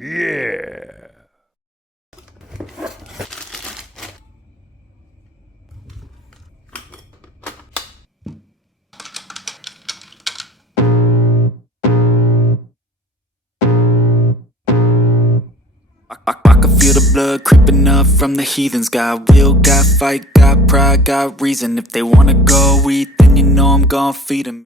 Yeah. I can feel the blood creeping up from the heathens. Got will, got fight, got pride, got reason. If they wanna go eat, then you know I'm gon' feed 'em.